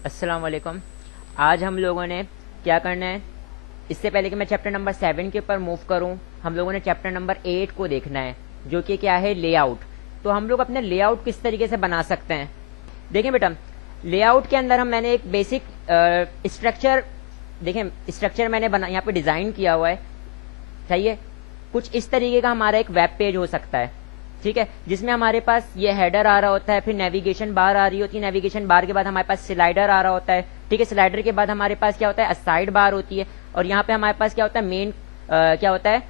अस्सलाम वालेकुम। आज हम लोगों ने क्या करना है, इससे पहले कि मैं चैप्टर नंबर 7 के ऊपर मूव करूं, हम लोगों ने चैप्टर नंबर 8 को देखना है, जो कि क्या है, लेआउट। तो हम लोग अपने लेआउट किस तरीके से बना सकते हैं। देखें बेटा, लेआउट के अंदर मैंने एक बेसिक स्ट्रक्चर, देखें स्ट्रक्चर मैंने बना यहाँ पे डिजाइन किया हुआ है, सही है। कुछ इस तरीके का हमारा एक वेब पेज हो सकता है, ठीक है, जिसमें हमारे पास ये हेडर आ रहा होता है, फिर नेविगेशन बार आ रही होती है, नेविगेशन बार के बाद हमारे पास स्लाइडर आ रहा होता है, ठीक है। स्लाइडर के बाद हमारे पास क्या होता है, साइड बार होती है, और यहाँ पे हमारे पास क्या होता है, मेन क्या होता है,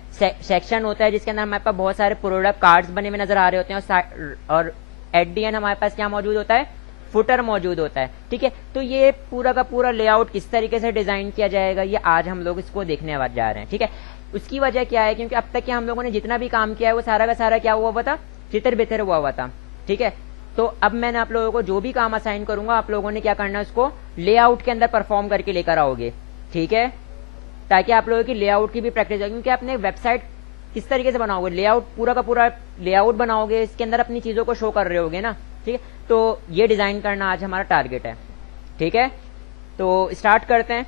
सेक्शन होता है, जिसके अंदर हमारे पास बहुत सारे प्रोडक्ट कार्ड्स बने हुए नजर आ रहे होते हैं, और एट दी एंड हमारे पास क्या मौजूद होता है, फुटर मौजूद होता है, ठीक है। तो ये पूरा का पूरा लेआउट किस तरीके से डिजाइन किया जाएगा, ये आज हम लोग इसको देखने जा रहे हैं, ठीक है। उसकी वजह क्या है, क्योंकि अब तक के हम लोगों ने जितना भी काम किया है वो सारा का सारा क्या हुआ हुआ था, चितर बेतर हुआ था, ठीक है। तो अब मैंने आप लोगों को जो भी काम असाइन करूंगा, आप लोगों ने क्या करना है, उसको लेआउट के अंदर परफॉर्म करके लेकर आओगे, ठीक है, ताकि आप लोगों की लेआउट की भी प्रैक्टिस हो। क्योंकि आपने वेबसाइट किस तरीके से बनाओगे, लेआउट पूरा का पूरा लेआउट बनाओगे, इसके अंदर अपनी चीजों को शो कर रहे होगे ना, ठीक है। तो ये डिजाइन करना आज हमारा टारगेट है, ठीक है। तो स्टार्ट करते हैं।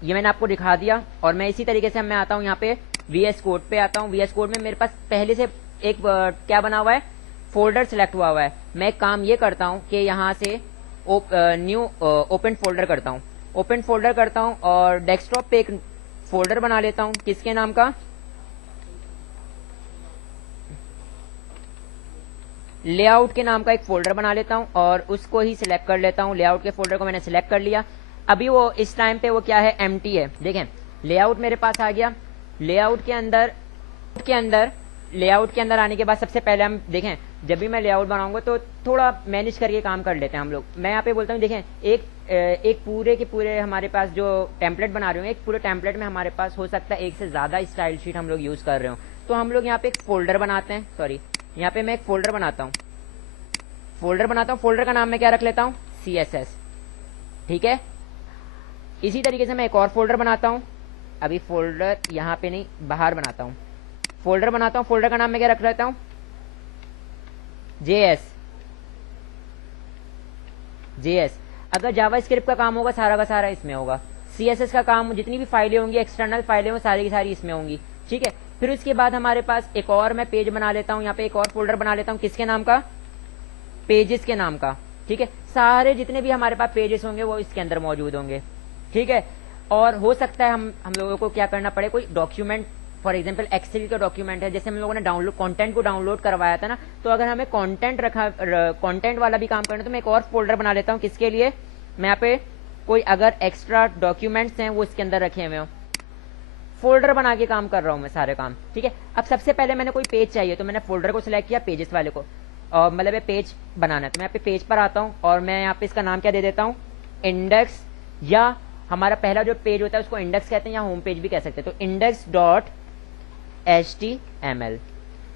ये मैंने आपको दिखा दिया, और मैं इसी तरीके से मैं आता हूँ यहाँ पे VS कोड पे आता हूँ। VS कोड में मेरे पास पहले से एक क्या बना हुआ है, फोल्डर सिलेक्ट हुआ हुआ है। मैं एक काम ये करता हूँ कि यहाँ से न्यू ओपन फोल्डर करता हूँ, ओपन फोल्डर करता हूँ, और डेस्कटॉप पे एक फोल्डर बना लेता हूँ, किसके नाम का, लेआउट के नाम का एक फोल्डर बना लेता हूं, और उसको ही सिलेक्ट कर लेता हूं। लेआउट के फोल्डर को मैंने सिलेक्ट कर लिया। अभी वो इस टाइम पे वो क्या है, एम्प्टी है। देखें लेआउट मेरे पास आ गया। लेआउट के अंदर आने के बाद सबसे पहले हम देखें, जब भी मैं लेआउट बनाऊंगा तो थोड़ा मैनेज करके काम कर लेते हैं हम लोग। मैं यहाँ पे बोलता हूँ, देखें एक पूरे के पूरे हमारे पास जो टेम्पलेट बना रहे हो, एक पूरे टेम्पलेट में हमारे पास हो सकता है एक से ज्यादा स्टाइल शीट हम लोग यूज कर रहे हो। तो हम लोग यहाँ पे एक फोल्डर बनाते हैं, सॉरी यहाँ पे मैं एक फोल्डर बनाता हूँ, फोल्डर का नाम मैं क्या रख लेता हूँ, CSS, ठीक है। इसी तरीके से मैं एक और फोल्डर बनाता हूँ, अभी फोल्डर यहाँ पे नहीं, बाहर बनाता हूँ, फोल्डर का नाम मैं क्या रख लेता हूँ, JS। अगर जावास्क्रिप्ट का काम होगा सारा का सारा इसमें होगा। CSS का काम, जितनी भी फाइलें होंगी, एक्सटर्नल फाइलें होंगी, सारी की सारी इसमें होंगी, ठीक है। फिर उसके बाद हमारे पास एक और मैं पेज बना लेता हूँ, यहाँ पे एक और फोल्डर बना लेता हूँ, किसके नाम का, पेजेस के नाम का, ठीक है। सारे जितने भी हमारे पास पेजेस होंगे वो इसके अंदर मौजूद होंगे, ठीक है। और हो सकता है हम लोगों को क्या करना पड़े, कोई डॉक्यूमेंट, फॉर एग्जांपल एक्सेल का डॉक्यूमेंट है, जैसे हम लोगों ने कंटेंट को डाउनलोड करवाया था ना, तो अगर हमें कंटेंट वाला भी काम करना है तो मैं एक और फोल्डर बना लेता हूँ, किसके लिए, मैं यहाँ पे कोई अगर एक्स्ट्रा डॉक्यूमेंट्स हैं वो इसके अंदर रखे हुए हो, फोल्डर बना के काम कर रहा हूं मैं सारे काम, ठीक है। अब सबसे पहले मैंने कोई पेज चाहिए तो मैंने फोल्डर को सिलेक्ट किया, पेजेस वाले को, और मतलब ये पेज बनाना है तो मैं यहाँ पे पेज पर आता हूँ, और मैं यहाँ पे इसका नाम क्या दे देता हूँ, इंडेक्स, या हमारा पहला जो पेज होता है उसको इंडेक्स कहते हैं, या होम पेज भी कह सकते हैं। तो index.html,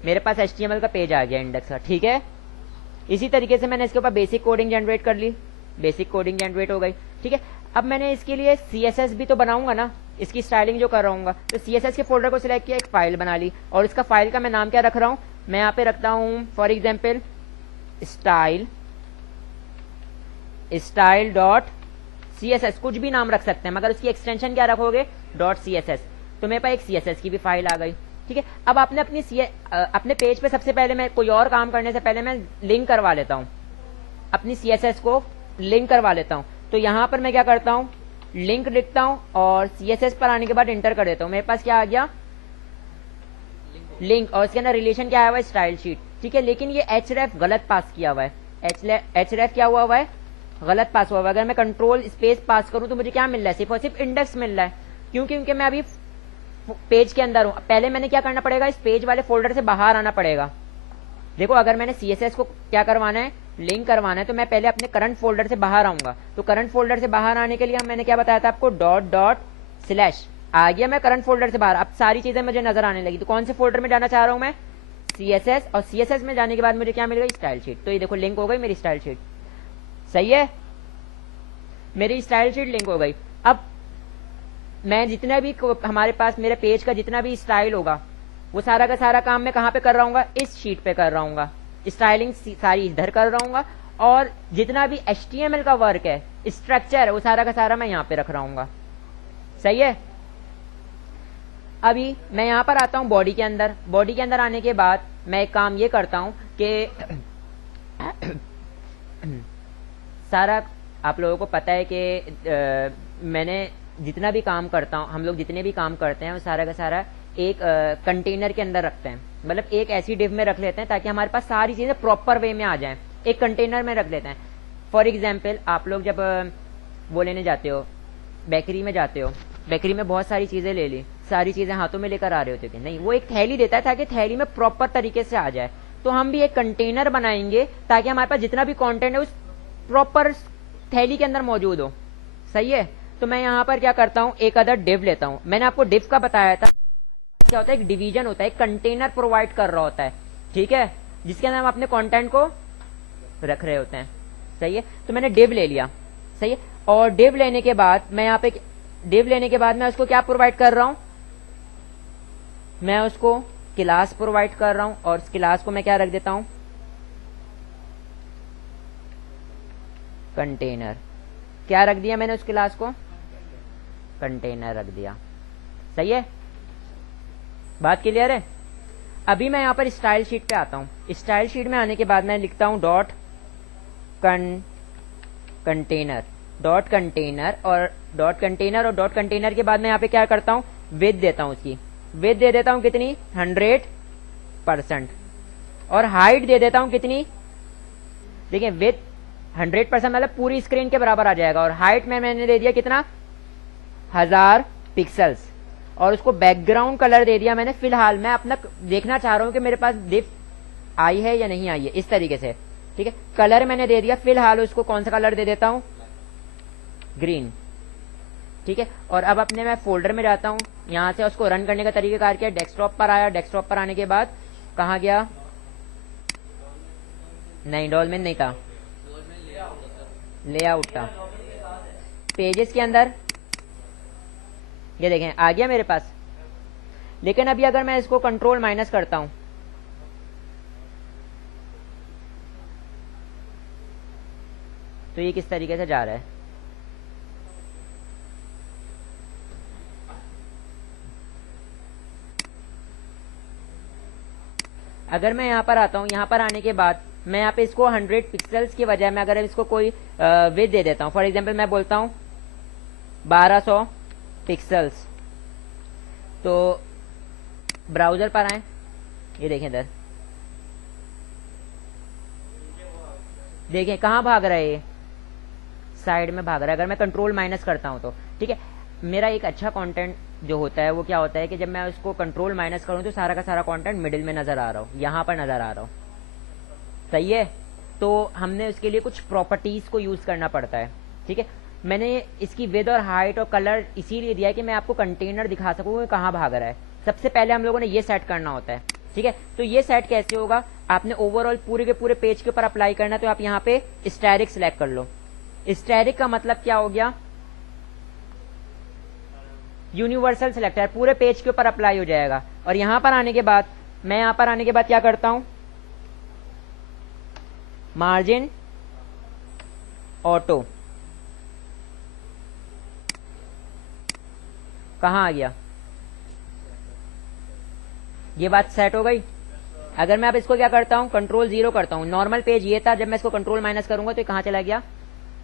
मेरे पास HTML का पेज आ गया इंडेक्स का, ठीक है। इसी तरीके से मैंने इसके ऊपर बेसिक कोडिंग जनरेट कर ली, बेसिक कोडिंग जनरेट हो गई, ठीक है। अब मैंने इसके लिए CSS भी तो बनाऊंगा ना, इसकी स्टाइलिंग जो कर रहा हूँ, तो CSS के फोल्डर को सिलेक्ट किया, एक फाइल बना ली, और इसका फाइल का मैं नाम क्या रख रहा हूँ, मैं यहाँ पे रखता हूँ फॉर एग्जाम्पल style.css, कुछ भी नाम रख सकते हैं, मगर उसकी एक्सटेंशन क्या रखोगे, .css। तो मेरे पास एक CSS की भी फाइल आ गई, ठीक है। अब आपने अपने पेज पे सबसे पहले मैं कोई और काम करने से पहले मैं लिंक करवा लेता हूँ, अपनी CSS को लिंक करवा लेता हूँ। तो यहाँ पर मैं क्या करता हूँ, लिंक लिखता हूँ, और CSS पर आने के बाद इंटर कर देता हूँ, मेरे पास क्या आ गया, लिंक, और इसके अंदर रिलेशन क्या आया हुआ है, स्टाइल शीट, ठीक है। लेकिन ये href गलत पास किया हुआ है, href क्या हुआ है, गलत पास हुआ हुआ है। अगर मैं कंट्रोल स्पेस पास करूं तो मुझे क्या मिल रहा है, सिर्फ और सिर्फ इंडेक्स मिल रहा है, क्योंकि मैं अभी पेज के अंदर हूं। पहले मैंने क्या करना पड़ेगा, इस पेज वाले फोल्डर से बाहर आना पड़ेगा। देखो अगर मैंने CSS को क्या करवाना है, लिंक करवाना है, तो मैं पहले अपने करंट फोल्डर से बाहर आऊंगा। तो करंट फोल्डर से बाहर आने के लिए मैंने क्या बताया था आपको, ./ आ गया मैं करंट फोल्डर से बाहर। अब सारी चीजें मुझे नजर आने लगी। तो कौन से फोल्डर में जाना चाह रहा हूं मैं, CSS, और CSS में जाने के बाद मुझे क्या मिल गई, स्टाइल शीट। तो ये देखो लिंक हो गई मेरी स्टाइल शीट, सही है, मेरी स्टाइल शीट लिंक हो गई। अब मैं जितना भी हमारे पास मेरे पेज का जितना भी स्टाइल होगा वो सारा का सारा काम मैं कहाँ पे कर रहा हूँ, इस शीट पे कर रहा हूँ। स्टाइलिंग सारी इधर कर रहा हूँ, और जितना भी HTML का वर्क है, स्ट्रक्चर है, वो सारा का सारा मैं यहाँ पे रख रहा हूँ। सही है। अभी मैं यहाँ पर आता हूँ बॉडी के अंदर। बॉडी के अंदर आने के बाद मैं एक काम ये करता हूँ कि सारा आप लोगों को पता है कि मैंने जितना भी काम करता हूँ, हम लोग जितने भी काम करते हैं वो सारा का सारा एक कंटेनर के अंदर रखते हैं। मतलब एक ऐसी डिव में रख लेते हैं ताकि हमारे पास सारी चीजें प्रॉपर वे में आ जाएं। एक कंटेनर में रख लेते हैं। फॉर एग्जाम्पल, आप लोग जब वो लेने जाते हो, बेकरी में जाते हो, बेकरी में बहुत सारी चीजें ले ली, सारी चीजें हाथों में लेकर आ रहे होते थे, नहीं, वो एक थैली देता है ताकि थैली में प्रॉपर तरीके से आ जाए। तो हम भी एक कंटेनर बनाएंगे ताकि हमारे पास जितना भी कंटेंट है उस प्रॉपर थैली के अंदर मौजूद हो। सही है। तो मैं यहाँ पर क्या करता हूँ, एक अदर डिव लेता हूँ। मैंने आपको डिव का बताया था, क्या होता है, एक डिवीजन होता है, एक कंटेनर प्रोवाइड कर रहा होता है, ठीक है, जिसके अंदर हम अपने कंटेंट को रख रहे होते हैं। सही है। तो मैंने डिव ले लिया। सही है। और डिव लेने के बाद मैं यहाँ पे डिव लेने के बाद मैं उसको क्या प्रोवाइड कर रहा हूं, मैं उसको क्लास प्रोवाइड कर रहा हूं। और इस क्लास को मैं क्या रख देता हूं, कंटेनर। क्या रख दिया मैंने उस क्लास को, कंटेनर रख दिया। सही है। बात क्लियर है। अभी मैं यहां पर स्टाइल शीट पे आता हूं। स्टाइल शीट में आने के बाद मैं लिखता हूं डॉट कंटेनर, डॉट कंटेनर और डॉट कंटेनर, और डॉट कंटेनर के बाद मैं यहाँ पे क्या करता हूँ, विड्थ देता हूँ। उसकी विड्थ दे देता हूँ कितनी, 100%। और हाइट दे देता हूँ कितनी, देखिए विड्थ 100% मतलब पूरी स्क्रीन के बराबर आ जाएगा। और हाइट में मैंने दे दिया कितना, 1000 पिक्सल्स। और उसको बैकग्राउंड कलर दे दिया मैंने, फिलहाल मैं अपना देखना चाह रहा हूँ कि मेरे पास डिव आई है या नहीं आई है, इस तरीके से। ठीक है। कलर मैंने दे दिया, फिलहाल उसको कौन सा कलर दे देता हूं, ग्रीन। ठीक है। और अब अपने मैं फोल्डर में जाता हूं, यहां से उसको रन करने का तरीकाकार क्या, डेस्कटॉप पर आया। डेस्कटॉप पर आने के बाद कहां गया, नहीं डॉल्मेन नहीं था, लेआउट था। पेजेस के अंदर ये देखें आ गया मेरे पास। लेकिन अभी अगर मैं इसको कंट्रोल माइनस करता हूं, तो ये किस तरीके से जा रहा है, अगर मैं यहां पर आता हूं, यहां पर आने के बाद मैं यहां पे इसको 100 पिक्सल्स की बजाय मैं अगर इसको कोई विड्थ दे देता हूं, फॉर एग्जांपल मैं बोलता हूं 1200 पिक्सल्स, तो ब्राउजर पर आए, ये देखें इधर, देखें कहां भाग रहा है, ये साइड में भाग रहा है। अगर मैं कंट्रोल माइनस करता हूं तो ठीक है, मेरा एक अच्छा कंटेंट जो होता है वो क्या होता है कि जब मैं उसको कंट्रोल माइनस करूं तो सारा का सारा कंटेंट मिडिल में नजर आ रहा हूं, यहां पर नजर आ रहा हूं। सही है। तो हमने उसके लिए कुछ प्रॉपर्टीज को यूज करना पड़ता है। ठीक है। मैंने इसकी विड्थ और हाइट और कलर इसीलिए दिया है कि मैं आपको कंटेनर दिखा सकूं कि कहां भाग रहा है। सबसे पहले हम लोगों ने ये सेट करना होता है। ठीक है। तो ये सेट कैसे होगा, आपने ओवरऑल पूरे के पूरे पेज के ऊपर अप्लाई करना है, तो आप यहाँ पे स्टैटिक सिलेक्ट कर लो। स्टैटिक का मतलब क्या हो गया, यूनिवर्सल सिलेक्टर, पूरे पेज के ऊपर अप्लाई हो जाएगा। और यहां पर आने के बाद मैं यहां पर आने के बाद क्या करता हूं, मार्जिन ऑटो, कहां आ गया, ये बात सेट हो गई। अगर मैं अब इसको क्या करता हूं, कंट्रोल 0 करता हूं, नॉर्मल पेज ये था, जब मैं इसको कंट्रोल माइनस करूंगा तो ये कहां चला गया,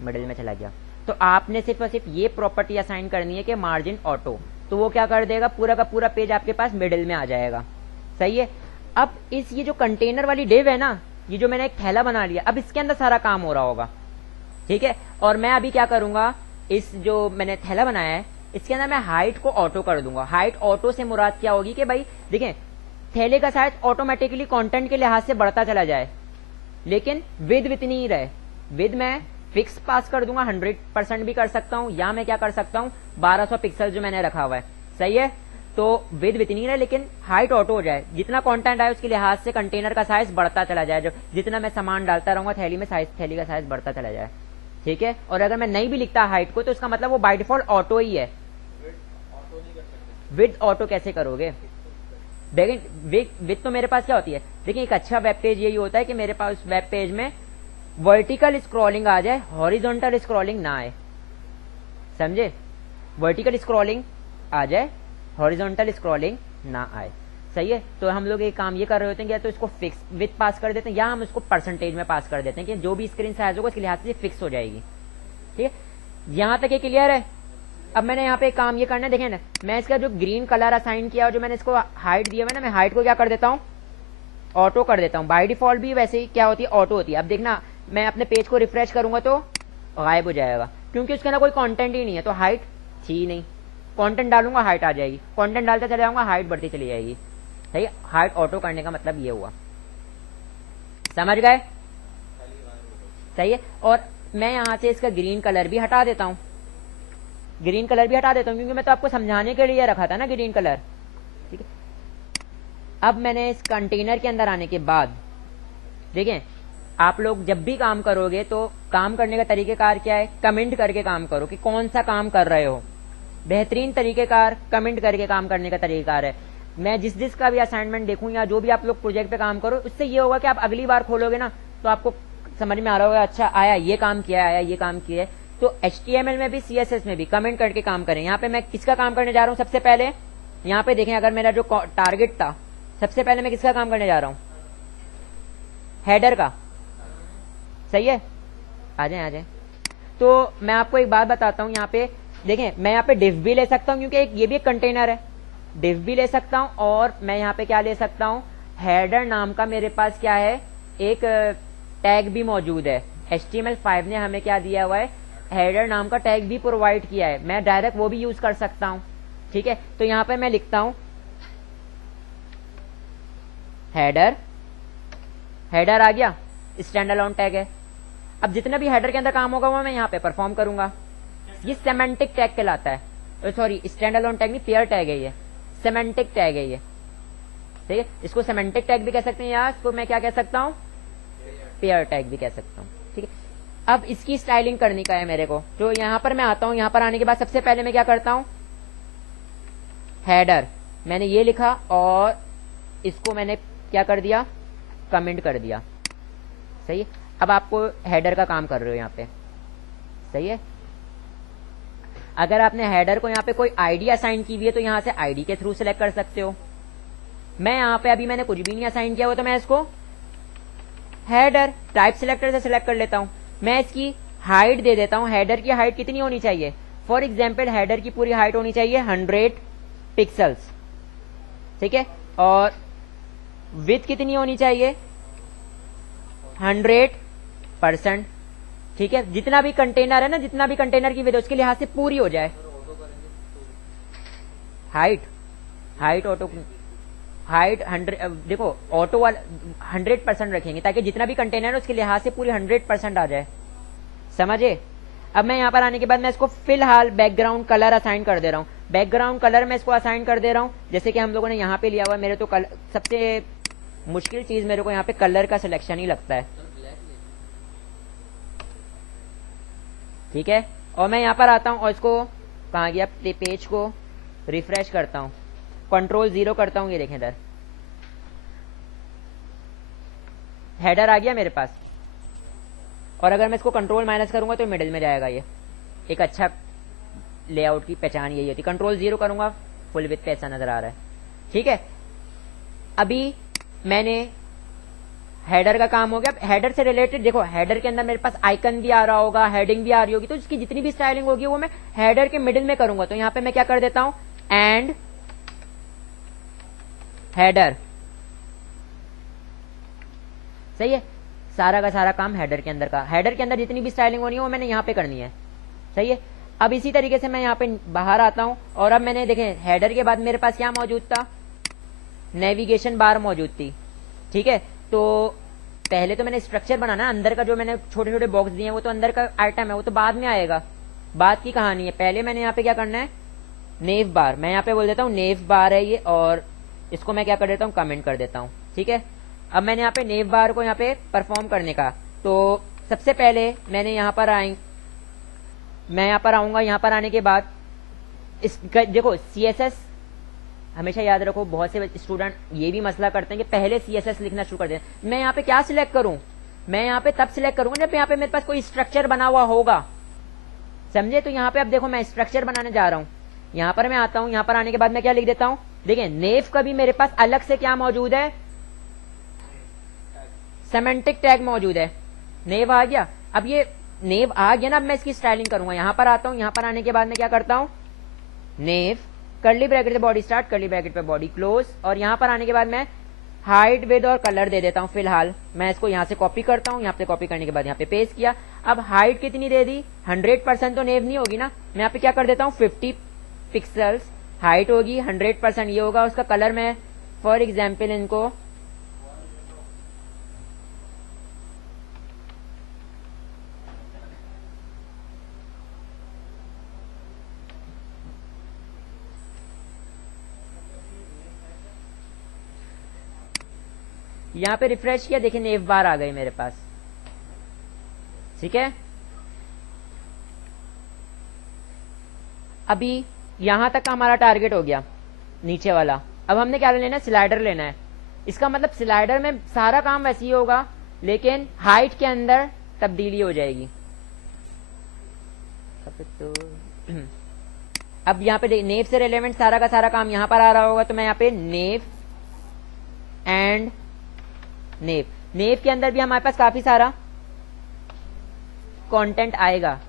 मिडिल में चला गया। तो आपने सिर्फ और सिर्फ ये प्रॉपर्टी असाइन करनी है कि मार्जिन ऑटो, तो वो क्या कर देगा, पूरा का पूरा पेज आपके पास मिडिल में आ जाएगा। सही है। अब इस ये जो कंटेनर वाली डिव है ना, ये जो मैंने एक थैला बना लिया, अब इसके अंदर सारा काम हो रहा होगा। ठीक है। और मैं अभी क्या करूंगा, इस जो मैंने थैला बनाया है इसके अंदर मैं हाइट को ऑटो कर दूंगा। हाइट ऑटो से मुराद क्या होगी कि भाई देखें, थैले का साइज ऑटोमेटिकली कंटेंट के लिहाज से बढ़ता चला जाए, लेकिन विड्थ इतनी ही रहे। विड्थ मैं फिक्स पास कर दूंगा, 100% भी कर सकता हूं, या मैं क्या कर सकता हूं, 1200 पिक्सल जो मैंने रखा हुआ है। सही है। तो विड्थ इतनी रहे लेकिन हाइट ऑटो हो जाए, जितना कंटेंट आए उसके लिहाज से कंटेनर का साइज बढ़ता चला जाए, जब जितना मैं सामान डालता रहूंगा थैली में, थैली का साइज बढ़ता चला जाए। ठीक है। और अगर मैं नहीं भी लिखता हाइट को तो इसका मतलब वो बाय डिफॉल्ट ऑटो ही है। विड्थ ऑटो कैसे करोगे, देखिए विड्थ तो मेरे पास क्या होती है, देखिए एक अच्छा वेब पेज यही होता है कि मेरे पास वेब पेज में वर्टिकल स्क्रॉलिंग आ जाए, हॉरिजॉन्टल स्क्रॉलिंग ना आए, समझे? वर्टिकल स्क्रॉलिंग आ जाए, हॉरिजॉन्टल स्क्रॉलिंग ना आए, सही है। तो हम लोग एक काम ये कर रहे होते हैं कि या तो इसको फिक्स विथ पास कर देते हैं या हम इसको परसेंटेज में पास कर देते हैं कि जो भी स्क्रीन साइज होगा उसके लिहाज से फिक्स हो जाएगी, ठीक है। यहां तक ये क्लियर है। अब मैंने यहाँ पे एक काम ये करना है, देखें ना, मैं इसका जो ग्रीन कलर असाइन किया और जो मैंने इसको हाइट दिया है ना, मैं हाइट को क्या कर देता हूँ, ऑटो कर देता हूँ। बाय डिफॉल्ट भी वैसे ही क्या होती है, ऑटो होती है। अब देखना, मैं अपने पेज को रिफ्रेश करूंगा तो गायब हो जाएगा, क्योंकि उसके अंदर कोई कंटेंट ही नहीं है, तो हाइट थी नहीं। कंटेंट डालूंगा हाइट आ जाएगी, कंटेंट डालते चले जाऊंगा हाइट बढ़ती चली जाएगी, सही है। हाइट ऑटो करने का मतलब ये हुआ, समझ गए? सही है। और मैं यहां से इसका ग्रीन कलर भी हटा देता हूं, ग्रीन कलर भी हटा देता हूं, क्योंकि मैं तो आपको समझाने के लिए रखा था ना ग्रीन कलर, ठीक है। अब मैंने इस कंटेनर के अंदर आने के बाद देखें, आप लोग जब भी काम करोगे तो काम करने का तरीकेकार क्या है, कमेंट करके काम करो कि कौन सा काम कर रहे हो। बेहतरीन तरीकेकार कमेंट करके काम करने का तरीकेकार है। मैं जिस का भी असाइनमेंट देखूं या जो भी आप लोग प्रोजेक्ट पे काम करो, उससे ये होगा कि आप अगली बार खोलोगे ना तो आपको समझ में आ रहा होगा, अच्छा आया ये काम किया, आया ये काम किया है। तो HTML में भी CSS में भी कमेंट करके काम करें। यहाँ पे मैं किसका काम करने जा रहा हूँ, सबसे पहले यहाँ पे देखें, अगर मेरा जो टारगेट था, सबसे पहले मैं किसका काम करने जा रहा हूँ, हेडर का, सही है। आ जाए। तो मैं आपको एक बात बताता हूँ, यहाँ पे देखें, मैं यहाँ पे डिव भी ले सकता हूँ, क्योंकि ये भी एक कंटेनर है, डिव भी ले सकता हूँ। और मैं यहाँ पे क्या ले सकता हूँ, हेडर नाम का मेरे पास क्या है, एक टैग भी मौजूद है। HTML5 ने हमें क्या दिया हुआ है, हेडर नाम का टैग भी प्रोवाइड किया है, मैं डायरेक्ट वो भी यूज कर सकता हूं, ठीक है। तो यहां पे मैं लिखता हूं हेडर, हेडर आ गया, स्टैंड अलोन टैग है। अब जितना भी हेडर के अंदर काम होगा वो मैं यहाँ पे परफॉर्म करूंगा। ये सेमेंटिक टैग कहलाता है, सॉरी स्टैंड अलोन टैग नहीं, पेयर टैग है ये, सेमेंटिक टैग है ये, ठीक है। इसको सेमेंटिक टैग भी कह सकते हैं या इसको मैं क्या कह सकता हूं, पेयर टैग भी कह सकता हूं, ठीक है। अब इसकी स्टाइलिंग करनी का है मेरे को, तो यहां पर मैं आता हूं। यहां पर आने के बाद सबसे पहले मैं क्या करता हूं, हेडर मैंने ये लिखा और इसको मैंने क्या कर दिया, कमेंट कर दिया, सही है। अब आपको हेडर का काम कर रहे हो यहाँ पे, सही है। अगर आपने हेडर को यहाँ पे कोई आईडी असाइन की हुई है तो यहाँ से आईडी के थ्रू सिलेक्ट कर सकते हो। मैं यहाँ पे अभी मैंने कुछ भी नहीं असाइन किया हुआ, तो मैं इसको हेडर टाइप सिलेक्टर से सिलेक्ट कर लेता हूं। मैं इसकी हाइट दे देता हूं, हेडर की हाइट कितनी होनी चाहिए, फॉर एग्जाम्पल हेडर की पूरी हाइट होनी चाहिए 100 पिक्सल्स, ठीक है। और विड्थ कितनी होनी चाहिए, 100%, ठीक है। जितना भी कंटेनर है ना, जितना भी कंटेनर की विड्थ उसके लिहाज से पूरी हो जाए। हाइट ऑटो, हाइट 100, देखो ऑटो वाला 100% रखेंगे ताकि जितना भी कंटेनर है उसके लिहाज से पूरी 100% आ जाए, समझे। अब मैं यहाँ पर आने के बाद मैं इसको फिलहाल बैकग्राउंड कलर असाइन कर दे रहा हूँ। बैकग्राउंड कलर मैं इसको असाइन कर दे रहा हूँ, जैसे कि हम लोगों ने यहाँ पे लिया हुआ है। मेरे तो सबसे मुश्किल चीज मेरे को यहाँ पे कलर का सिलेक्शन ही लगता है, ठीक है। और मैं यहाँ पर आता हूँ और इसको कहाँ गया, पेज को रिफ्रेश करता हूँ, Ctrl 0 करता हूं, ये देखें इधर हेडर आ गया मेरे पास। और अगर मैं इसको कंट्रोल माइनस करूंगा तो मिडिल में जाएगा। ये एक अच्छा लेआउट की पहचान यही होती। Ctrl 0 करूंगा, फुल विड्थ पे ऐसा नजर आ रहा है, ठीक है। अभी मैंने हेडर का काम हो गया। हेडर से रिलेटेड देखो, हेडर के अंदर मेरे पास आइकन भी आ रहा होगा, हेडिंग भी आ रही होगी, तो इसकी जितनी भी स्टाइलिंग होगी वो मैं हेडर के मिडिल में करूंगा। तो यहाँ पे मैं क्या कर देता हूं, एंड हेडर, सही है। सारा का सारा काम हेडर के अंदर का, हेडर के अंदर जितनी भी स्टाइलिंग होनी है वो मैंने यहाँ पे करनी है, सही है। अब इसी तरीके से मैं यहाँ पे बाहर आता हूं और अब मैंने देखें हेडर के बाद मेरे पास क्या मौजूद था, नेविगेशन बार मौजूद थी, ठीक है। तो पहले तो मैंने स्ट्रक्चर बनाना, अंदर का जो मैंने छोटे छोटे बॉक्स दिए हैं वो तो अंदर का आइटम है, वो तो बाद में आएगा, बाद की कहानी है। पहले मैंने यहाँ पे क्या करना है, नेव बार, मैं यहाँ पे बोल देता हूँ नेव बार है ये, और इसको मैं क्या कर देता हूँ, कमेंट कर देता हूँ, ठीक है। अब मैंने यहाँ पे नेव बार को यहाँ पे परफॉर्म करने का, तो सबसे पहले मैंने यहाँ पर मैं यहाँ पर आऊंगा। यहाँ पर आने के बाद इस देखो CSS हमेशा याद रखो, बहुत से स्टूडेंट ये भी मसला करते हैं कि पहले CSS लिखना शुरू कर दें। मैं यहाँ पे क्या सिलेक्ट करूं, मैं यहाँ पे तब सिलेक्ट करूंगा जब यहाँ पे मेरे पास कोई स्ट्रक्चर बना हुआ होगा, समझे। तो यहाँ पे अब देखो मैं स्ट्रक्चर बनाने जा रहा हूँ, यहाँ पर मैं आता हूँ, यहाँ पर आने के बाद मैं क्या लिख देता हूँ, देखिए नेव का भी मेरे पास अलग से क्या मौजूद है, सेमेंटिक टैग मौजूद है। नेव आ गया, अब ये नेव आ गया ना, अब मैं इसकी स्टाइलिंग करूंगा। यहाँ पर आता हूँ, यहाँ पर आने के बाद मैं क्या करता हूँ, नेव कर्ली ब्रैकेट से बॉडी स्टार्ट, कर्ली ब्रैकेट पे बॉडी क्लोज, और यहाँ पर आने के बाद मैं हाइट विद और कलर दे देता हूँ। फिलहाल मैं इसको यहाँ से कॉपी करता हूँ, यहाँ पे कॉपी करने के बाद यहाँ पे पेस्ट किया। अब हाइट कितनी दे दी, 100% तो नेव नहीं होगी ना, मैं यहाँ पे क्या कर देता हूँ 50 पिक्सल्स हाइट होगी, 100% ये होगा। उसका कलर मैं फॉर एग्जाम्पल इनको यहाँ पे रिफ्रेश किया, देखिए नेव बार आ गई मेरे पास, ठीक है। अभी यहां तक का हमारा टारगेट हो गया नीचे वाला। अब हमने क्या लेना है, स्लाइडर लेना है। इसका मतलब स्लाइडर में सारा काम वैसे ही होगा, लेकिन हाइट के अंदर तब्दीली हो जाएगी। तो अब यहाँ पे नेव से रिलेवेंट सारा का सारा काम यहाँ पर आ रहा होगा, तो मैं यहाँ पे नेव एंड नेव, नेव के अंदर भी हमारे पास काफी सारा कंटेंट आएगा।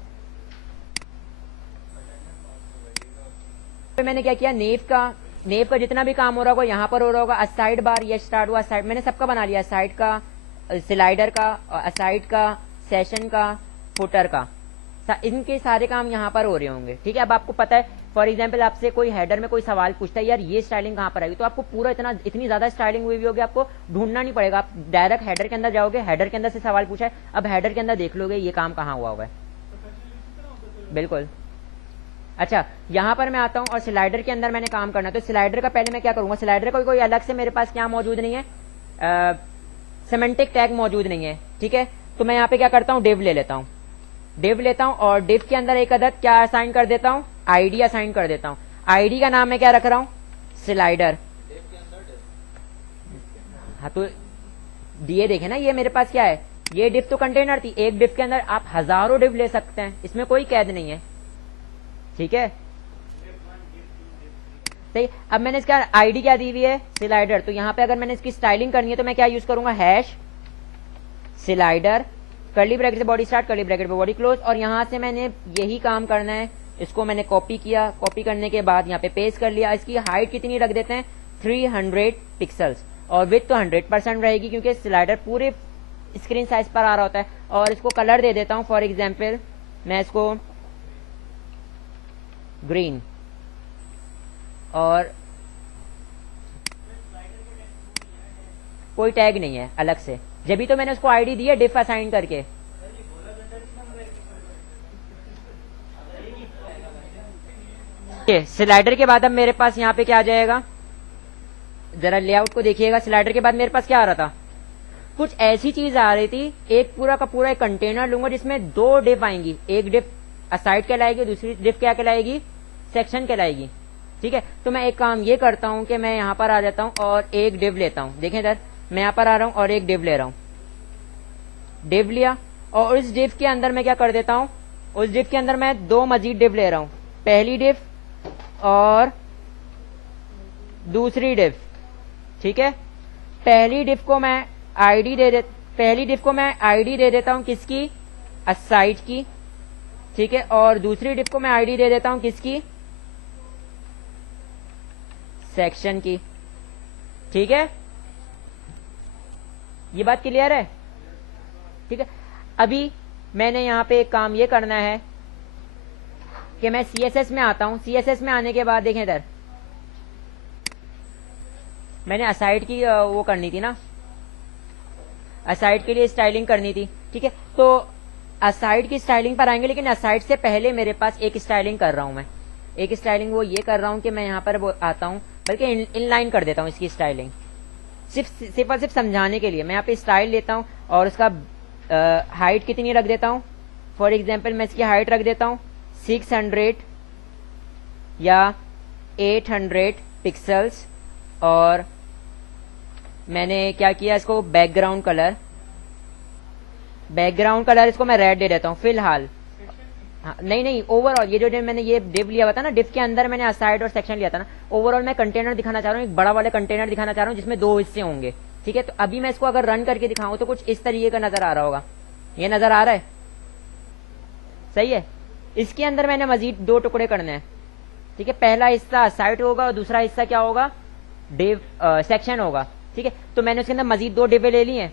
तो मैंने क्या किया, नेव का जितना भी काम हो रहा होगा यहाँ पर हो रहा होगा। असाइड बार ये स्टार्ट हुआ, साइड मैंने सबका बना लिया, साइड का, स्लाइडर का, असाइड का, सेशन का, फुटर का, इनके सारे काम यहाँ पर हो रहे होंगे, ठीक है। अब आपको पता है, फॉर एग्जाम्पल आपसे कोई हेडर में कोई सवाल पूछता है, यार ये स्टाइलिंग कहाँ पर आएगी, तो आपको पूरा इतनी ज्यादा स्टाइलिंग हुई होगी, आपको ढूंढना नहीं पड़ेगा। आप डायरेक्ट हेडर के अंदर जाओगे, हेडर के अंदर से सवाल पूछा है, अब हेडर के अंदर देख लोगे ये काम कहाँ हुआ है। बिल्कुल। अच्छा, यहाँ पर मैं आता हूँ और स्लाइडर के अंदर मैंने काम करना है, तो स्लाइडर का पहले मैं क्या करूंगा, स्लाइडर का कोई अलग से मेरे पास क्या मौजूद नहीं है, सेमेंटिक टैग मौजूद नहीं है, ठीक है। तो मैं यहाँ पे क्या करता हूँ, डिव ले लेता हूँ, डिव लेता हूं और डिव के अंदर एक अदद क्या असाइन कर देता हूं, आईडी असाइन कर देता हूं। आईडी का नाम मैं क्या रख रहा हूं, स्लाइडर। हाँ तो दिए देखे ना, ये मेरे पास क्या है, ये डिव तो कंटेनर थी, एक डिव के अंदर आप हजारों डिव ले सकते हैं, इसमें कोई कैद नहीं है, ठीक है। सही। अब मैंने इसका आईडी क्या दी हुई है, स्लाइडर। तो यहाँ पे अगर मैंने इसकी स्टाइलिंग करनी है तो मैं क्या यूज करूंगा, हैश स्लाइडर कर्ली ब्रैकेट से बॉडी स्टार्ट, कर्ली ब्रैकेट पे बॉडी क्लोज, और यहां से मैंने यही काम करना है। इसको मैंने कॉपी किया, कॉपी करने के बाद यहाँ पे पेस्ट कर लिया। इसकी हाइट कितनी रख देते हैं, 300 पिक्सल्स, और विड्थ तो 100% रहेगी क्योंकि स्लाइडर पूरे स्क्रीन साइज पर आ रहा होता है। और इसको कलर दे देता हूं, फॉर एग्जाम्पल मैं इसको ग्रीन, और कोई टैग नहीं है अलग से, जब भी तो मैंने उसको आईडी दी है डिफ असाइन करके। स्लाइडर के बाद अब मेरे पास यहाँ पे क्या आ जाएगा, जरा लेआउट को देखिएगा। स्लाइडर के बाद मेरे पास क्या आ रहा था, कुछ ऐसी चीज आ रही थी, एक पूरा का पूरा एक कंटेनर लूंगा जिसमें दो डिफ आएंगी, एक डिफ असाइड कहलाएगी, दूसरी डिफ क्या कहलाएगी, सेक्शन कहलाएगी, ठीक है। तो मैं एक काम ये करता हूं कि मैं यहाँ पर आ जाता हूं और एक डिव लेता हूं। देखें इधर, मैं यहाँ पर आ रहा हूं और एक डिव ले रहा हूं, डिव लिया, और उस डिव के अंदर मैं क्या कर देता हूं, उस डिव के अंदर मैं दो मजीद डिव ले रहा हूं, पहली डिव और दूसरी डिव, ठीक है। पहली डिव को मैं आईडी दे देता हूं किसकी, असाइड की, ठीक है। और दूसरी डिव को मैं आईडी दे देता हूं किसकी, सेक्शन की, ठीक है। ये बात क्लियर है, ठीक है। अभी मैंने यहां पे एक काम ये करना है कि मैं सीएसएस में आता हूं। सीएसएस में आने के बाद देखें इधर, मैंने असाइड की वो करनी थी ना, असाइड के लिए स्टाइलिंग करनी थी, ठीक है। तो असाइड की स्टाइलिंग पर आएंगे, लेकिन असाइड से पहले मेरे पास एक स्टाइलिंग कर रहा हूं मैं, एक स्टाइलिंग वो ये कर रहा हूं कि मैं यहां पर आता हूं, बल्कि इनलाइन कर देता हूं इसकी स्टाइलिंग, सिर्फ और सिर्फ समझाने के लिए। मैं यहाँ पे स्टाइल लेता हूं और उसका हाइट कितनी रख देता हूं, फॉर एग्जाम्पल मैं इसकी हाइट रख देता हूं 600 या 800 पिक्सल्स, और मैंने क्या किया, इसको बैकग्राउंड कलर बैकग्राउंड कलर इसको मैं रेड दे देता हूँ फिलहाल। हाँ, नहीं ओवरऑल ये जो मैंने ये डिव लिया हुआ था ना, डिव के अंदर मैंने असाइड और सेक्शन लिया था ना, ओवरऑल मैं कंटेनर दिखाना चाह रहा हूँ, एक बड़ा वाला कंटेनर दिखाना चाह रहा हूँ जिसमें 2 हिस्से होंगे। ठीक है, तो अभी मैं इसको अगर रन करके दिखाऊं तो कुछ इस तरीके का नजर आ रहा होगा। ये नजर आ रहा है, सही है। इसके अंदर मैंने मजीद 2 टुकड़े करने हैं। ठीक है, पहला हिस्सा साइड होगा और दूसरा हिस्सा क्या होगा, डिव सेक्शन होगा। ठीक है, तो मैंने उसके अंदर मजीद 2 डिब्बे ले लिए हैं,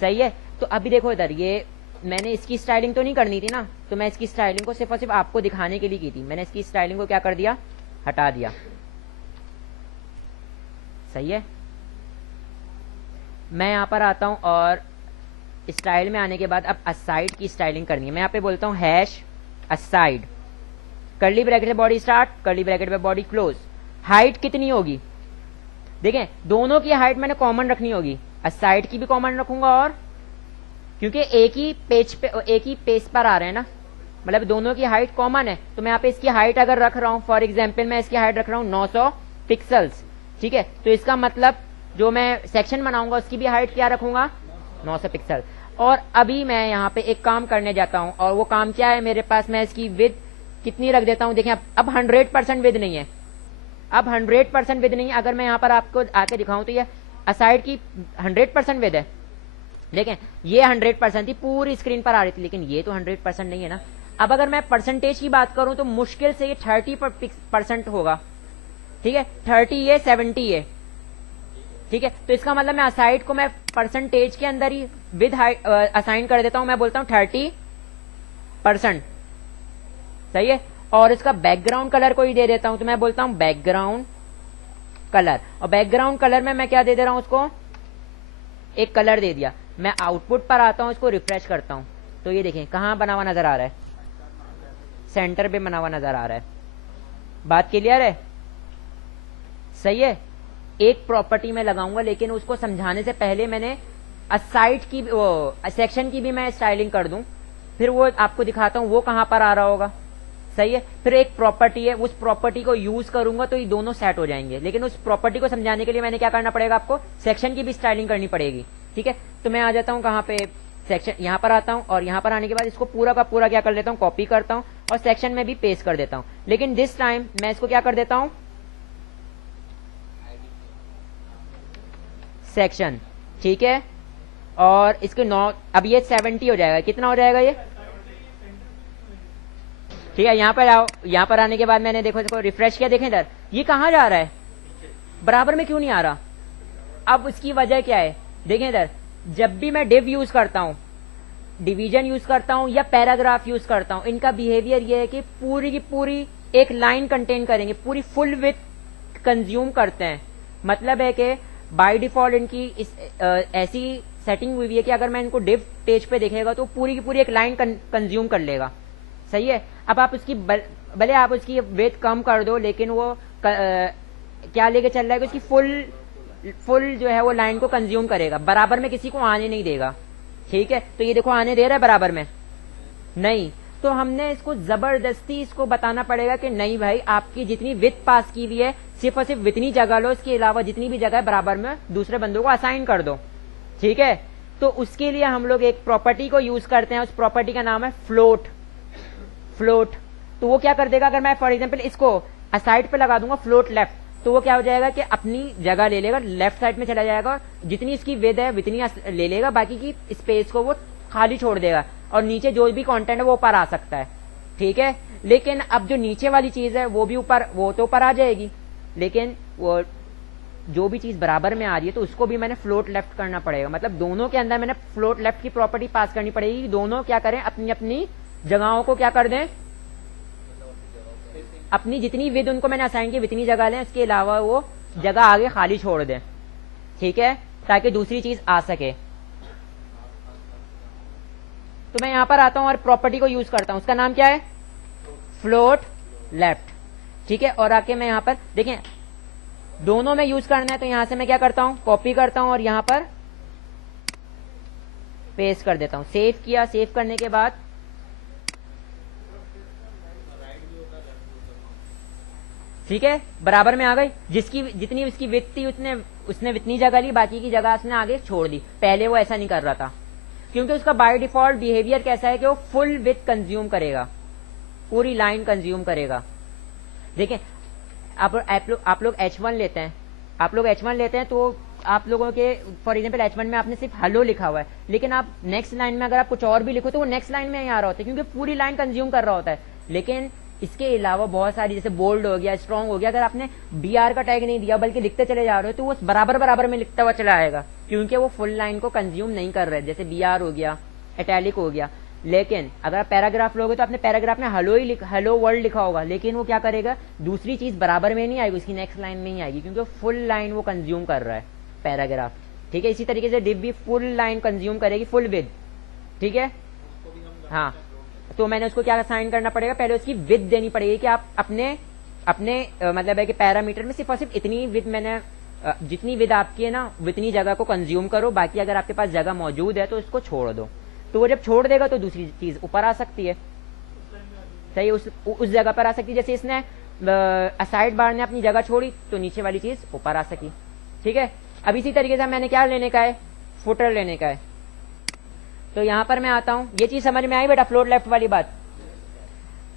सही है। तो अभी देखो इधर, ये मैंने इसकी स्टाइलिंग तो नहीं करनी थी ना, तो मैं इसकी स्टाइलिंग को सिर्फ और सिर्फ आपको दिखाने के लिए की थी। मैंने इसकी स्टाइलिंग को क्या कर दिया, हटा दिया, सही है। मैं यहां पर आता हूं और स्टाइल में आने के बाद अब असाइड की स्टाइलिंग करनी है। मैं यहां पे बोलता हूं हैश असाइड, कर्ली ब्रैकेट से बॉडी स्टार्ट, कर्ली ब्रैकेट पे बॉडी क्लोज। हाइट कितनी होगी, देखें दोनों की हाइट मैंने कॉमन रखनी होगी, असाइड की भी कॉमन रखूंगा, और क्योंकि एक ही पेज पर आ रहे हैं ना, मतलब दोनों की हाइट कॉमन है, तो मैं यहाँ पे इसकी हाइट अगर रख रहा हूं, फॉर एग्जांपल मैं इसकी हाइट रख रहा हूं 900 पिक्सल्स। ठीक है, तो इसका मतलब जो मैं सेक्शन बनाऊंगा उसकी भी हाइट क्या रखूंगा, 900 पिक्सल। और अभी मैं यहाँ पे एक काम करने जाता हूं, और वो काम क्या है मेरे पास, मैं इसकी विद कितनी रख देता हूं। देखें अब 100% विद नहीं है, अब 100% विद नहीं है। अगर मैं यहाँ पर आपको आके दिखाऊं तो ये असाइड की 100% विद है, देखें ये 100% थी, पूरी स्क्रीन पर आ रही थी, लेकिन ये तो 100% नहीं है ना। अब अगर मैं परसेंटेज की बात करूं तो मुश्किल से ये 30% होगा। ठीक है, 30 ये 70 ये। ठीक है, तो इसका मतलब मैं असाइड को मैं परसेंटेज के अंदर ही विद असाइन कर देता हूं, मैं बोलता हूं 30%, सही है। और इसका बैकग्राउंड कलर को ही दे देता हूं, तो मैं बोलता हूं बैकग्राउंड कलर, और बैकग्राउंड कलर में मैं क्या दे दे रहा हूं, उसको एक कलर दे दिया। मैं आउटपुट पर आता हूं, इसको रिफ्रेश करता हूं, तो ये देखें कहां बना हुआ नजर आ रहा है, सेंटर पे बना हुआ नजर आ रहा है। बात क्लियर है, सही है। एक प्रॉपर्टी में लगाऊंगा, लेकिन उसको समझाने से पहले मैंने असाइड की सेक्शन की भी मैं स्टाइलिंग कर दूं, फिर वो आपको दिखाता हूं वो कहां पर आ रहा होगा, सही है। फिर एक प्रॉपर्टी है, उस प्रॉपर्टी को यूज करूंगा तो ये दोनों सेट हो जाएंगे, लेकिन उस प्रॉपर्टी को समझाने के लिए मैंने क्या करना पड़ेगा, आपको सेक्शन की भी स्टाइलिंग करनी पड़ेगी। ठीक है, तो मैं आ जाता हूं कहां पे, सेक्शन, यहां पर आता हूं, और यहां पर आने के बाद इसको पूरा का पूरा क्या कर लेता हूं, कॉपी करता हूं और सेक्शन में भी पेस्ट कर देता हूं। लेकिन दिस टाइम मैं इसको क्या कर देता हूं, सेक्शन, ठीक है। और इसके 9, अब ये 70 हो जाएगा, कितना हो जाएगा ये, ठीक है। यहां पर आओ, यहां पर आने के बाद मैंने देखो रिफ्रेश किया, देखें इधर ये कहां जा रहा है, बराबर में क्यों नहीं आ रहा। अब उसकी वजह क्या है, देखें इधर, जब भी मैं डिव यूज करता हूं, डिवीजन यूज करता हूं या पैराग्राफ यूज करता हूं, इनका बिहेवियर ये है कि पूरी की पूरी एक लाइन कंटेन करेंगे, पूरी फुल विड्थ कंज्यूम करते हैं। मतलब है कि बाय डिफॉल्ट इनकी ऐसी सेटिंग हुई है कि अगर मैं इनको डिव पेज पे देखेगा तो पूरी की पूरी एक लाइन कंज्यूम कर लेगा, सही है। अब आप उसकी भले आप उसकी विड्थ कम कर दो, लेकिन वो क्या लेके चल रहा है कि उसकी फुल जो है वो लाइन को कंज्यूम करेगा, बराबर में किसी को आने नहीं देगा। ठीक है, तो ये देखो आने दे रहा है बराबर में नहीं, तो हमने इसको जबरदस्ती इसको बताना पड़ेगा कि नहीं भाई, आपकी जितनी विड्थ पास की हुई है सिर्फ और सिर्फ इतनी जगह लो, इसके अलावा जितनी भी जगह है बराबर में दूसरे बंदों को असाइन कर दो। ठीक है, तो उसके लिए हम लोग एक प्रॉपर्टी को यूज करते हैं, उस प्रॉपर्टी का नाम है फ्लोट। तो वो क्या कर देगा, अगर मैं फॉर एग्जाम्पल इसको असाइड पे लगा दूंगा फ्लोट लेफ्ट, तो वो क्या हो जाएगा कि अपनी जगह ले लेगा, लेफ्ट साइड में चला जाएगा, जितनी इसकी विड्थ है उतनी ले लेगा, बाकी की स्पेस को वो खाली छोड़ देगा, और नीचे जो भी कंटेंट है वो ऊपर आ सकता है। ठीक है, लेकिन अब जो नीचे वाली चीज है वो भी ऊपर, वो तो ऊपर आ जाएगी, लेकिन वो जो भी चीज बराबर में आ रही है तो उसको भी मैंने फ्लोट लेफ्ट करना पड़ेगा। मतलब दोनों के अंदर मैंने फ्लोट लेफ्ट की प्रॉपर्टी पास करनी पड़ेगी, दोनों क्या करें, अपनी अपनी जगहों को क्या कर दें, अपनी जितनी विड्थ उनको मैंने असाइन की उतनी जगह लें, इसके अलावा वो जगह आगे खाली छोड़ दें। ठीक है, ताकि दूसरी चीज आ सके। तो मैं यहां पर आता हूं और प्रॉपर्टी को यूज करता हूं, उसका नाम क्या है, फ्लोट लेफ्ट। ठीक है, और आके मैं यहां पर देखें दोनों में यूज करना है, तो यहां से मैं क्या करता हूं, कॉपी करता हूं और यहां पर पेस्ट कर देता हूं। सेव किया, सेव करने के बाद ठीक है बराबर में आ गई, जिसकी जितनी उसकी विड्थ थी उसने उतनी जगह ली, बाकी की जगह उसने आगे छोड़ दी। पहले वो ऐसा नहीं कर रहा था। क्योंकि उसका बाय डिफॉल्ट बिहेवियर कैसा है कि वो फुल विड्थ कंज्यूम करेगा, पूरी लाइन कंज्यूम करेगा। देखिए आप लोग H1 लेते हैं, आप लोग H1 लेते हैं तो आप लोगों के फॉर एग्जांपल H1 में आपने सिर्फ हेलो लिखा हुआ है, लेकिन आप नेक्स्ट लाइन में अगर आप कुछ और भी लिखो तो वो नेक्स्ट लाइन में ही आ रहा होता है, क्योंकि पूरी लाइन कंज्यूम कर रहा होता है। लेकिन इसके अलावा बहुत सारी जैसे बोल्ड हो गया, स्ट्रॉन्ग हो गया, अगर आपने BR का टैग नहीं दिया बल्कि लिखते चले जा रहे हो तो वो बराबर में लिखता हुआ चला आएगा, क्योंकि वो फुल लाइन को कंज्यूम नहीं कर रहे, जैसे BR हो गया, इटैलिक हो गया। लेकिन अगर आप पैराग्राफ लोगे तो आपने पैराग्राफ में हेलो वर्ल्ड लिखा होगा, लेकिन वो क्या करेगा, दूसरी चीज बराबर में नहीं आएगी, उसकी नेक्स्ट लाइन में ही आएगी, क्योंकि फुल लाइन वो कंज्यूम कर रहा है पैराग्राफ। ठीक है, इसी तरीके से डिव भी फुल लाइन कंज्यूम करेगी, फुल विद। ठीक है, हाँ, तो मैंने उसको क्या असाइन करना पड़ेगा, पहले उसकी विद देनी पड़ेगी कि आप अपने मतलब है कि पैरामीटर में सिर्फ और सिर्फ इतनी विद मैंने जितनी विद आपकी है ना उतनी जगह को कंज्यूम करो, बाकी अगर आपके पास जगह मौजूद है तो उसको छोड़ दो। तो वो जब छोड़ देगा तो दूसरी चीज ऊपर आ सकती है, सही, उस जगह पर आ सकती है। जैसे इसने असाइड बार ने अपनी जगह छोड़ी तो नीचे वाली चीज ऊपर आ सकी। ठीक है, अब इसी तरीके से मैंने क्या लेने का है, फुटर लेने का है। तो यहां पर मैं आता हूं, ये चीज समझ में आई बेटा, फ्लोट लेफ्ट वाली बात।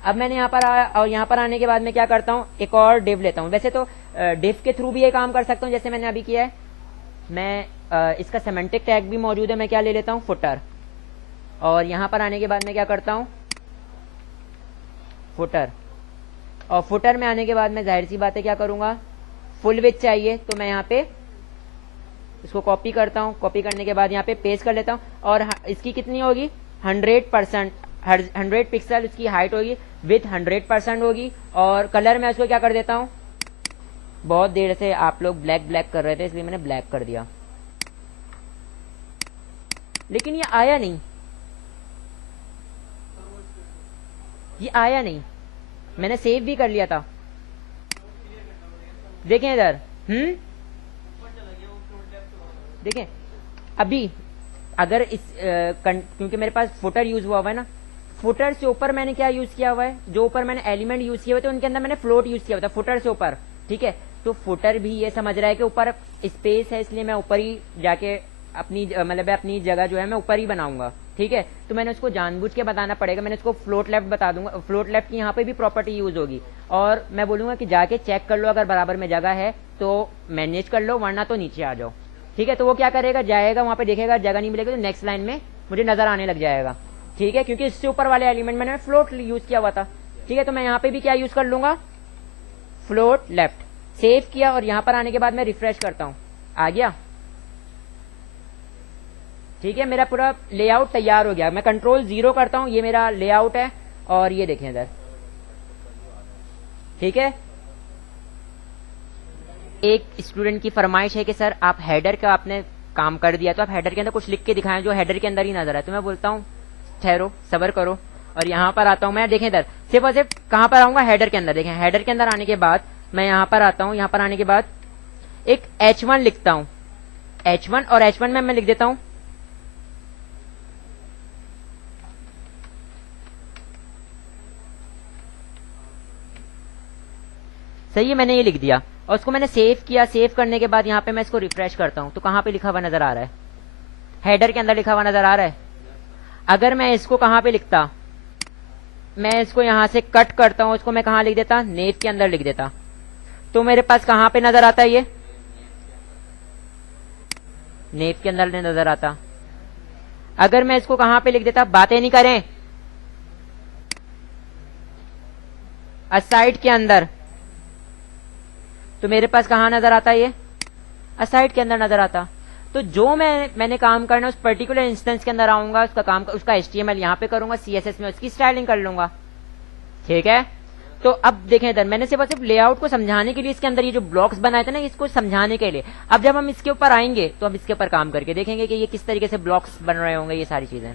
अब मैंने यहाँ पर आया और यहाँ पर आने के बाद मैं क्या करता हूँ, एक और डिव लेता हूँ। वैसे तो डिव के थ्रू भी ये काम कर सकता हूँ, जैसे मैंने अभी किया है। मैं इसका सेमेंटिक टैग भी मौजूद है, मैं क्या ले लेता हूँ, फुटर। और यहां पर आने के बाद मैं क्या करता हूं, फुटर। और फुटर में आने के बाद मैं जाहिर सी बात है क्या करूंगा, फुल विड्थ चाहिए तो मैं यहाँ पे इसको कॉपी करता हूं, कॉपी करने के बाद यहाँ पे पेस्ट कर लेता हूं। और इसकी कितनी होगी, 100%, 100 पिक्सल उसकी हाइट होगी, विथ 100% होगी। और कलर में इसको क्या कर देता हूं, बहुत देर से आप लोग ब्लैक कर रहे थे इसलिए मैंने ब्लैक कर दिया, लेकिन ये आया नहीं, ये आया नहीं, मैंने सेव भी कर लिया था। देखें इधर, देखें अभी अगर इस क्योंकि मेरे पास फुटर यूज हुआ है ना, फुटर से ऊपर मैंने क्या यूज किया हुआ है, जो ऊपर मैंने एलिमेंट यूज किए हुए थे उनके अंदर मैंने फ्लोट यूज किया हुआ था फुटर से ऊपर। ठीक है, तो फुटर भी ये समझ रहा है कि ऊपर स्पेस है इसलिए मैं ऊपर ही जाके अपनी मतलब अपनी जगह जो है मैं ऊपर ही बनाऊंगा। ठीक है, तो मैंने उसको जानबूझ के बताना पड़ेगा, मैंने उसको फ्लोट लेफ्ट बता दूंगा, फ्लोट लेफ्ट की यहाँ पे भी प्रॉपर्टी यूज होगी। और मैं बोलूंगा कि जाके चेक कर लो, अगर बराबर में जगह है तो मैनेज कर लो, वरना तो नीचे आ जाओ। ठीक है, तो वो क्या करेगा, जाएगा वहां पे देखेगा जगह नहीं मिलेगी तो नेक्स्ट लाइन में मुझे नजर आने लग जाएगा। ठीक है, क्योंकि इससे ऊपर वाले एलिमेंट मैंने फ्लोट यूज किया हुआ था। ठीक है, तो मैं यहाँ पे भी क्या यूज कर लूंगा, फ्लोट लेफ्ट। सेव किया और यहाँ पर आने के बाद मैं रिफ्रेश करता हूँ, आ गया। ठीक है, मेरा पूरा लेआउट तैयार हो गया। मैं कंट्रोल 0 करता हूं, ये मेरा लेआउट है और ये देखें इधर। ठीक है, एक स्टूडेंट की फरमाइश है कि सर आप हेडर का आपने काम कर दिया तो आप हेडर के अंदर कुछ लिख के दिखाएं जो हेडर के अंदर ही नजर आए। तो मैं बोलता हूं ठहरो, सबर करो, और यहां पर आता हूं मैं। देखें इधर सिर्फ और सिर्फ कहां पर आऊंगा, हेडर के अंदर। देखें हेडर के अंदर आने के बाद मैं यहां पर आता हूं, यहां पर आने के बाद एक H1 लिखता हूं, H1, और H1 में मैं लिख देता हूं सही है, मैंने ये लिख दिया और उसको मैंने सेव किया। सेव करने के बाद यहाँ पे मैं इसको रिफ्रेश करता हूं तो कहां पे लिखा हुआ नजर आ रहा है, हेडर के अंदर लिखा हुआ नजर आ रहा है। अगर मैं इसको कहां पे लिखता, मैं इसको यहां से कट करता हूं, इसको मैं कहां लिख देता, नेव के अंदर लिख देता, तो मेरे पास कहां पे नजर आता है, ये नेव के अंदर नजर आता। अगर मैं इसको कहां पे लिख देता, बातें नहीं करें, असाइड के अंदर, तो मेरे पास कहां नजर आता है, ये असाइड के अंदर नजर आता। तो जो मैंने काम करना उस पर्टिकुलर इंस्टेंस के अंदर आऊंगा, उसका काम उसका HTML यहां पे करूंगा, CSS में उसकी स्टाइलिंग कर लूंगा। ठीक है, तो अब देखें इधर मैंने सिर्फ लेआउट को समझाने के लिए इसके अंदर ये जो ब्लॉक्स बनाए थे ना, इसको समझाने के लिए। अब जब हम इसके ऊपर आएंगे तो हम इसके ऊपर काम करके देखेंगे कि ये किस तरीके से ब्लॉक्स बन रहे होंगे, ये सारी चीजें।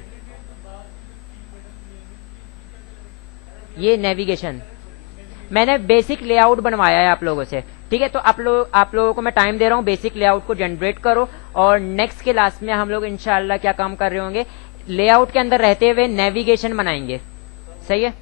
ये नेविगेशन मैंने बेसिक लेआउट बनवाया है आप लोगों से। ठीक है, तो आप लोगों को मैं टाइम दे रहा हूं, बेसिक लेआउट को जनरेट करो और नेक्स्ट क्लास में हम लोग इंशाल्लाह क्या काम कर रहे होंगे, लेआउट के अंदर रहते हुए नेविगेशन बनाएंगे। सही है।